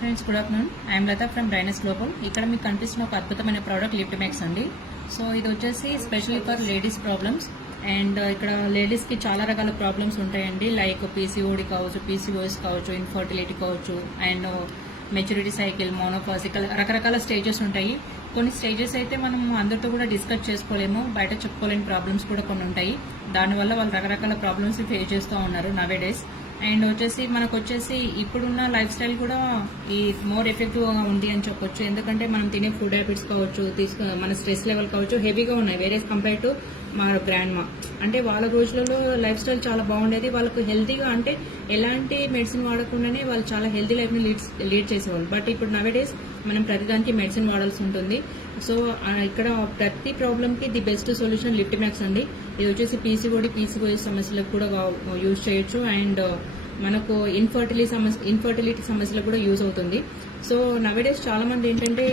Friends, good afternoon. I'm Latha from Brainus global. ఇక్కడ మీకు కనిపిస్తున్న ఒక అద్భుతమైన ప్రోడక్ట్ లిఫ్ట్ మ్యాక్స్ అండి. సో ఇది వచ్చేసి specially for ladies problems. And ఇక్కడ లేడీస్కి చాలా రకాల ప్రాబ్లమ్స్ ఉంటాయండి. లైక్ పీసీఓడి కావచ్చు, పీసీఓఎస్ కావచ్చు, ఇన్ఫర్టిలిటీ కావచ్చు, అండ్ మెచ్యూరిటీ సైకిల్, మోనోపాజికల్, రకరకాల స్టేజెస్ ఉంటాయి. కొన్ని స్టేజెస్ అయితే మనం అందరితో కూడా డిస్కస్ చేసుకోలేము, బయట చెప్పుకోలేని ప్రాబ్లమ్స్ కూడా కొన్ని ఉంటాయి. దానివల్ల వాళ్ళు రకరకాల ప్రాబ్లమ్స్ ఫేస్ చేస్తూ ఉన్నారు నవేడేస్. అండ్ మనకు వచ్చేసి ఇప్పుడున్న లైఫ్ స్టైల్ కూడా ఈ మోర్ ఎఫెక్టివ్గా ఉంది అని చెప్పొచ్చు. ఎందుకంటే మనం తినే ఫుడ్ హ్యాబిట్స్ కావచ్చు, మన స్ట్రెస్ లెవెల్ కావచ్చు హెవీగా ఉన్నాయి వేరే కంపేర్ టు మా గ్రాండ్ మా. అంటే వాళ్ళ రోజులలో లైఫ్ స్టైల్ చాలా బాగుండేది. వాళ్ళకు హెల్తీగా అంటే ఎలాంటి మెడిసిన్ వాడకుండానే వాళ్ళు చాలా హెల్తీ లైఫ్ని లీడ్ చేసేవాళ్ళు. బట్ ఇప్పుడు నవేడేస్ మనం ప్రతిదానికి మెడిసిన్ వాడాల్సి ఉంటుంది. సో ఇక్కడ ప్రతి ప్రాబ్లమ్కి the best solution lift max అండి. ఇది వచ్చేసి పీసీఓడి, పీసీఓఎస్ సమస్యలకు కూడా యూజ్ చేయొచ్చు. అండ్ మనకు ఇన్ఫర్టిలిటీ సమస్యలకు కూడా యూజ్ అవుతుంది. సో నవేడేస్ చాలా మంది ఏంటంటే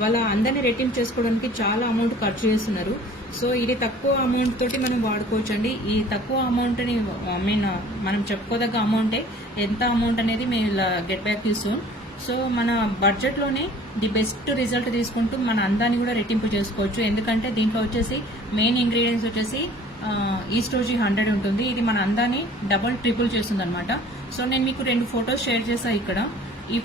వాళ్ళ అందరినీ రెట్టింపు చేసుకోవడానికి చాలా అమౌంట్ ఖర్చు చేస్తున్నారు. సో ఇది తక్కువ అమౌంట్ తోటి మనం వాడుకోవచ్చు అండి. ఈ తక్కువ అమౌంట్ని మనం చెప్పుకోదగ్గ అమౌంటే. ఎంత అమౌంట్ అనేది మేము get back you soon. So మన బడ్జెట్లోనే ది బెస్ట్ రిజల్ట్ తీసుకుంటూ మన అందాన్ని కూడా రెట్టింపు చేసుకోవచ్చు. ఎందుకంటే దీంట్లో వచ్చేసి మెయిన్ ఇంగ్రీడియంట్స్ వచ్చేసి ఈస్ట్రోజీ 100 ఉంటుంది. ఇది మన అందాన్ని డబుల్ ట్రిపుల్ చేస్తుంది అనమాట. సో నేను మీకు 2 ఫొటోస్ షేర్ చేశాను ఇక్కడ. ఈ